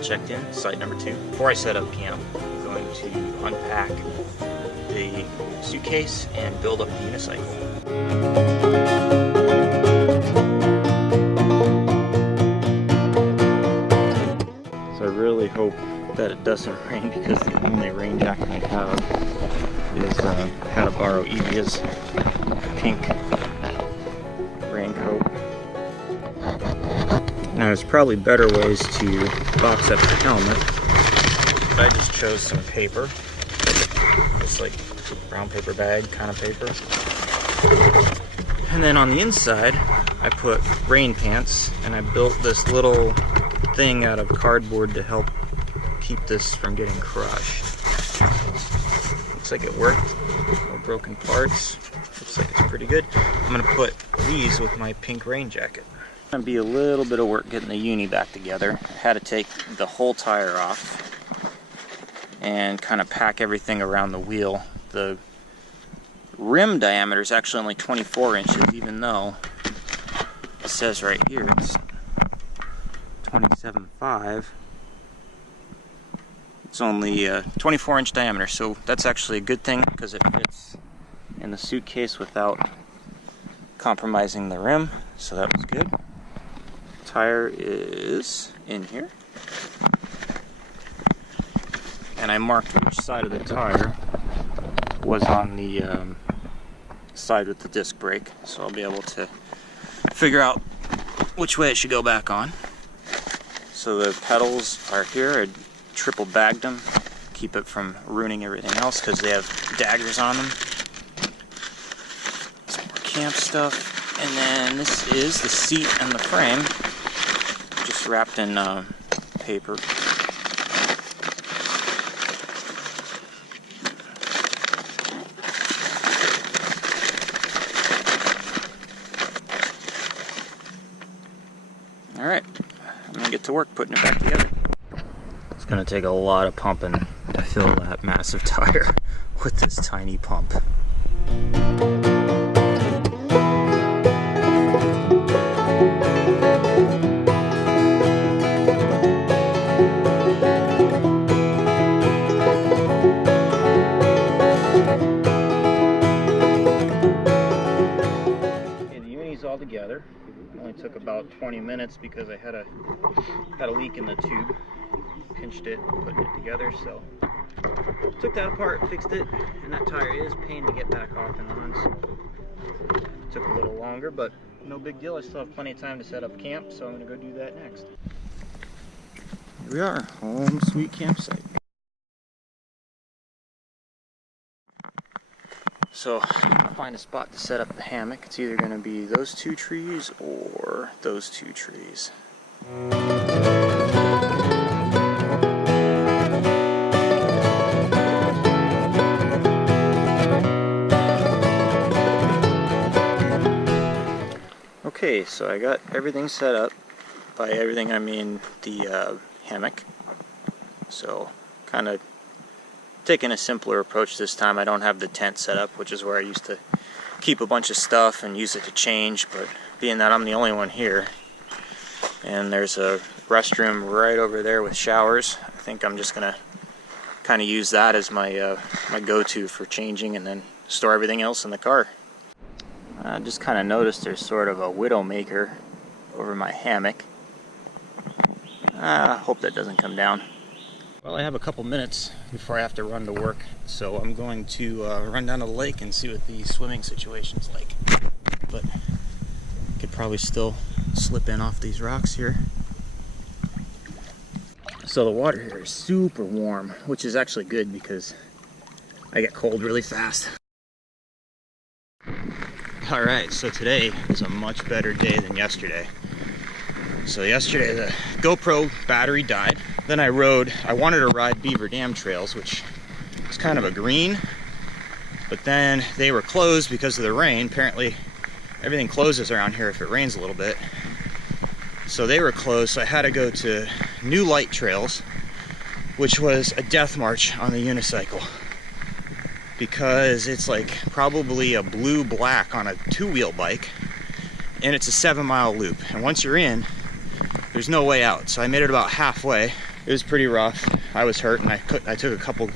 all checked in, site number 2. Before I set up camp, I'm going to unpack the suitcase and build up the unicycle. So I really hope that it doesn't rain, because the only rain jacket I have is I had to borrow Evie's pink raincoat. Now there's probably better ways to box up the helmet, but I just chose some paper. It's like brown paper bag kind of paper. And then on the inside I put rain pants, and I built this little thing out of cardboard to help keep this from getting crushed. Looks like it worked. No broken parts. Looks like it's pretty good. I'm gonna put these with my pink rain jacket. It's gonna be a little bit of work getting the uni back together. I had to take the whole tire off and kind of pack everything around the wheel. The rim diameter is actually only 24 inches, even though it says right here it's 27.5. It's only 24-inch diameter, so that's actually a good thing because it fits in the suitcase without compromising the rim, so that was good. Tire is in here, and I marked which side of the tire was on the side with the disc brake, so I'll be able to figure out which way it should go back on. So the pedals are here. I triple bagged them, keep it from ruining everything else because they have daggers on them. Some more camp stuff, and then this is the seat and the frame, just wrapped in paper. All right, I'm gonna get to work putting it back together. It's gonna take a lot of pumping to fill that massive tire with this tiny pump. Okay, the uni's all together. Only took about 20 minutes because I had a leak in the tube. Pinched it, putting it together, so took that apart, fixed it, and that tire is a pain to get back off and on, so took a little longer, but no big deal. I still have plenty of time to set up camp, so I'm going to go do that next. Here we are, home sweet campsite. So I'll find a spot to set up the hammock. It's either going to be those two trees or those two trees. Okay, so I got everything set up. By everything I mean the hammock. So kind of taking a simpler approach this time. I don't have the tent set up, which is where I used to keep a bunch of stuff and use it to change, but being that I'm the only one here and there's a restroom right over there with showers, I think I'm just gonna kind of use that as my my go-to for changing and then store everything else in the car. I just kind of noticed there's sort of a widowmaker over my hammock. I hope that doesn't come down. Well, I have a couple minutes before I have to run to work, so I'm going to run down to the lake and see what the swimming situation's like. But I could probably still slip in off these rocks here. So the water here is super warm, which is actually good because I get cold really fast. Alright, so today is a much better day than yesterday. So yesterday the GoPro battery died. Then I wanted to ride Beaver Dam trails, which was kind of a green, but then they were closed because of the rain. Apparently everything closes around here if it rains a little bit. So they were closed, so I had to go to New Light Trails, which was a death march on the unicycle, because it's like probably a blue-black on a two-wheel bike, and it's a 7-mile loop, and once you're in, there's no way out. So I made it about halfway. it was pretty rough. I was hurt, and I took a couple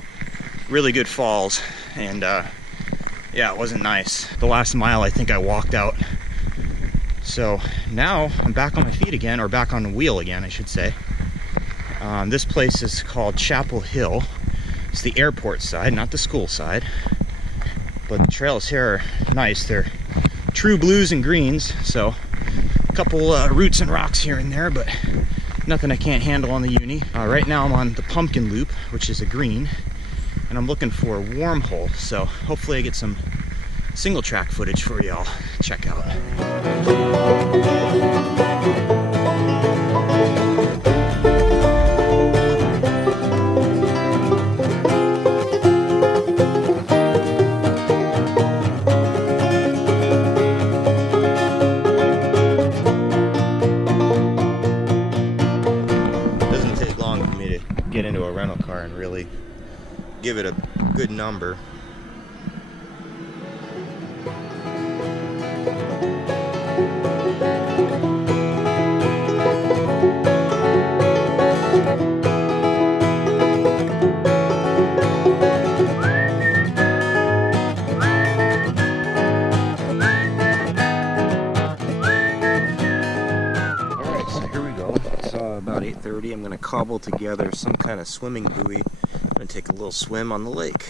really good falls, and yeah, it wasn't nice. The last mile, I think I walked out. So now I'm back on my feet again, or back on the wheel again, I should say. This place is called Chapel Hill. It's the airport side, not the school side. But the trails here are nice. They're true blues and greens, so a couple roots and rocks here and there, but nothing I can't handle on the uni. Right now I'm on the pumpkin loop, which is a green, and I'm looking for a wormhole, so hopefully I get some single track footage for y'all. Check out. Doesn't take long for me to get into a rental car and really give it a good number. About 8:30, I'm going to cobble together some kind of swimming buoy. I'm going to take a little swim on the lake.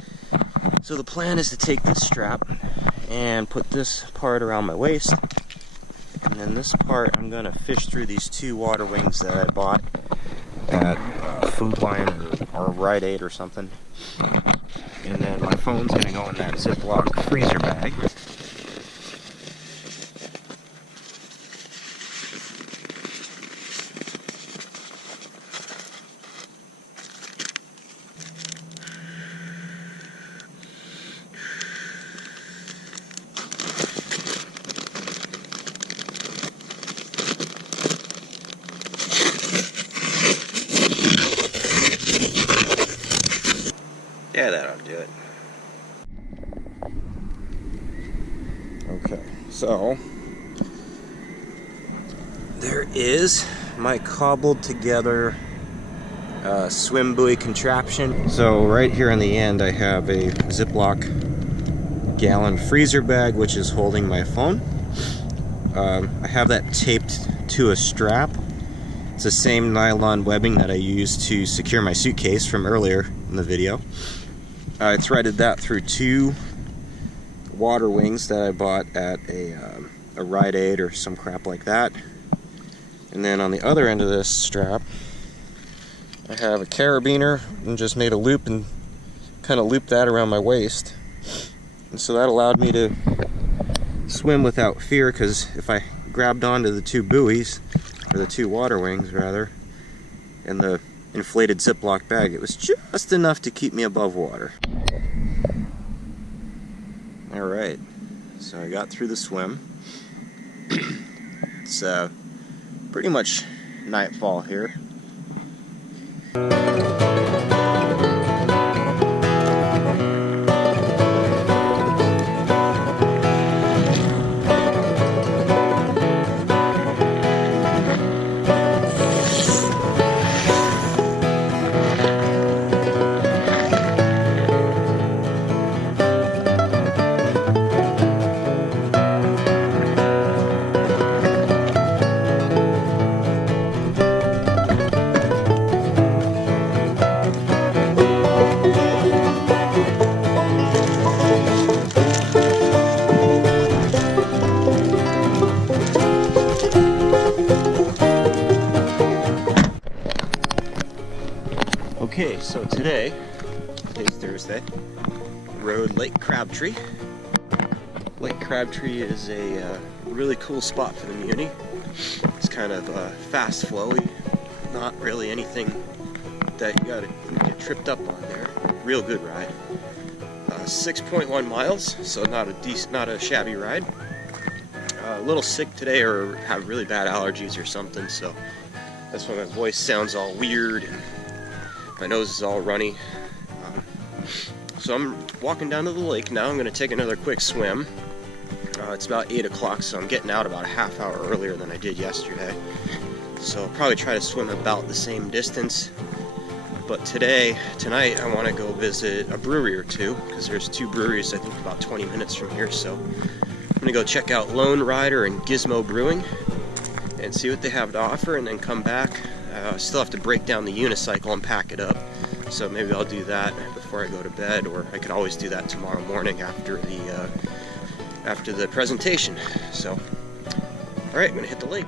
So the plan is to take this strap and put this part around my waist, and then this part I'm going to fish through these 2 water wings that I bought at Food Line or Rite Aid or something. And then my phone's going to go in that Ziploc freezer bag. Yeah, that'll do it. Okay, so there is my cobbled together swim buoy contraption. So right here in the end I have a Ziploc gallon freezer bag which is holding my phone. I have that taped to a strap. It's the same nylon webbing that I used to secure my suitcase from earlier in the video. I threaded that through 2 water wings that I bought at a Rite Aid or some crap like that. And then on the other end of this strap, I have a carabiner and just made a loop and kind of looped that around my waist. And so that allowed me to swim without fear, because if I grabbed onto the 2 buoys, or the 2 water wings rather, and the inflated Ziploc bag, it was just enough to keep me above water. Alright, so I got through the swim. It's pretty much nightfall here. Okay, so today's Thursday, rode Lake Crabtree. Lake Crabtree is a really cool spot for the MUNI. It's kind of fast flowy, not really anything that you gotta get tripped up on there. Real good ride. 6.1 miles, so not a shabby ride. A little sick today, or have really bad allergies or something, so that's why my voice sounds all weird and my nose is all runny. So I'm walking down to the lake now. I'm going to take another quick swim. It's about 8 o'clock, so I'm getting out about a half hour earlier than I did yesterday. So I'll probably try to swim about the same distance. But tonight, I want to go visit a brewery or two, because there's 2 breweries, I think, about 20 minutes from here. So I'm going to go check out Lone Rider and Gizmo Brewing and see what they have to offer, and then come back. I still have to break down the unicycle and pack it up. So maybe I'll do that before I go to bed, or I could always do that tomorrow morning after the presentation. So, all right, I'm going to hit the lake.